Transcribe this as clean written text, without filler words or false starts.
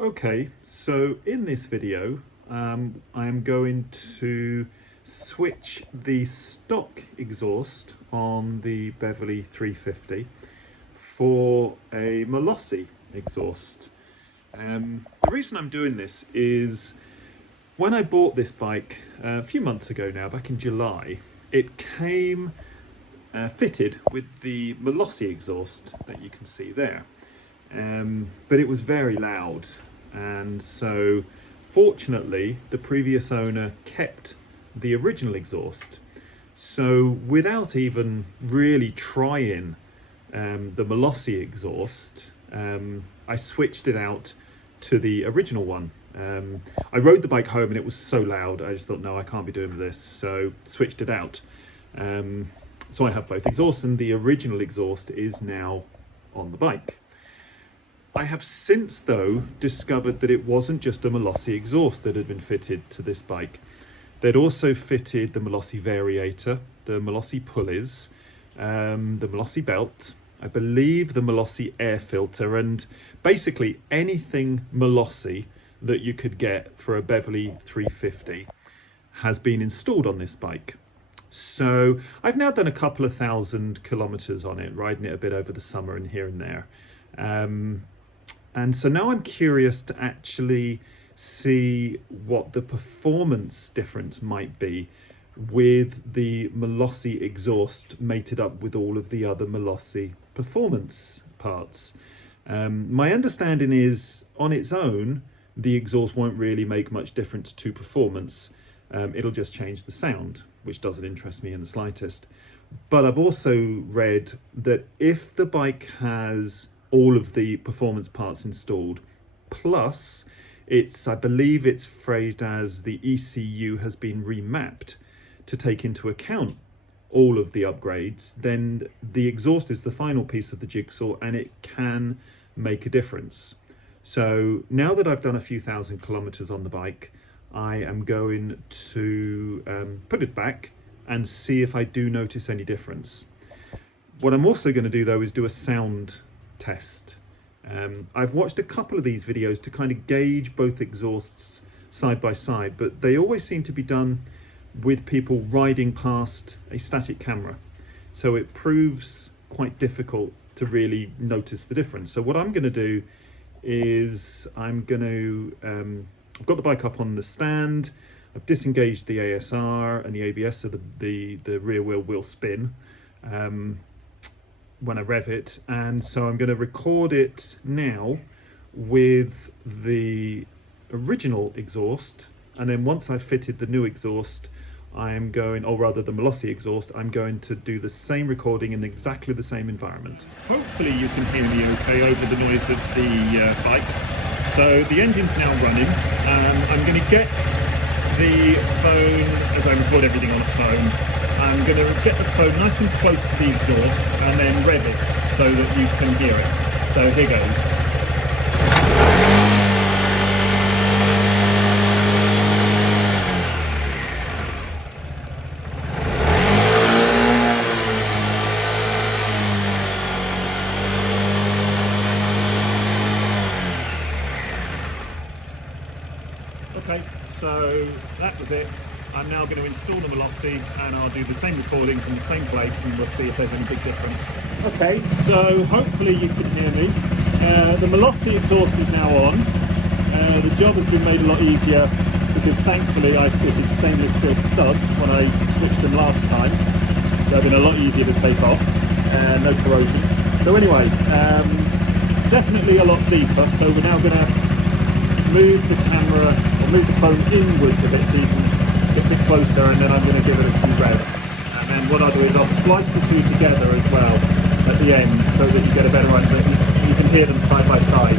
Okay, so in this video, I am going to switch the stock exhaust on the Beverly 350 for a Malossi exhaust. The reason I'm doing this is when I bought this bike a few months ago now, back in July, it came fitted with the Malossi exhaust that you can see there. But it was very loud, and so fortunately the previous owner kept the original exhaust. So without even really trying the Malossi exhaust, I switched it out to the original one. I rode the bike home and it was so loud, I just thought, no, I can't be doing this, so switched it out. So I have both exhausts, and the original exhaust is now on the bike. I have since, though, discovered that it wasn't just a Malossi exhaust that had been fitted to this bike. They'd also fitted the Malossi variator, the Malossi pulleys, the Malossi belt, I believe the Malossi air filter, and basically anything Malossi that you could get for a Beverly 350 has been installed on this bike. So I've now done a couple of thousand kilometers on it, riding it a bit over the summer and here and there. And so now I'm curious to actually see what the performance difference might be with the Malossi exhaust mated up with all of the other Malossi performance parts. My understanding is on its own, the exhaust won't really make much difference to performance. It'll just change the sound, which doesn't interest me in the slightest. But I've also read that if the bike has all of the performance parts installed, plus I believe it's phrased as the ECU has been remapped to take into account all of the upgrades, then the exhaust is the final piece of the jigsaw and it can make a difference. So now that I've done a few thousand kilometers on the bike, I am going to put it back and see if I do notice any difference. What I'm also going to do, though, is do a sound test. I've watched a couple of these videos to kind of gauge both exhausts side by side, but they always seem to be done with people riding past a static camera. So it proves quite difficult to really notice the difference. So what I'm going to do is I've got the bike up on the stand, I've disengaged the ASR and the ABS, so the rear wheel will spin when I rev it, and so I'm going to record it now with the original exhaust, and then once I've fitted the new exhaust, the Malossi exhaust, I'm going to do the same recording in exactly the same environment. Hopefully you can hear me okay over the noise of the bike. So the engine's now running. I'm going to get the phone, as I record everything on a phone, I'm going to get the phone nice and close to the exhaust and then rev it so that you can hear it. So here goes. Okay, so that was it. I'm now going to install the Malossi and I'll do the same recording from the same place and we'll see if there's any big difference. Okay, so hopefully you can hear me. The Malossi exhaust is now on. The job has been made a lot easier because thankfully I fitted stainless steel studs when I switched them last time. So they've been a lot easier to take off, no corrosion. So anyway, definitely a lot deeper, so we're now going to move the camera, or move the phone inwards a bit so you can get a bit closer, and then I'm going to give it a few revs. And then what I'll do is I'll splice the two together as well at the end so that you get a better one, but you can hear them side by side.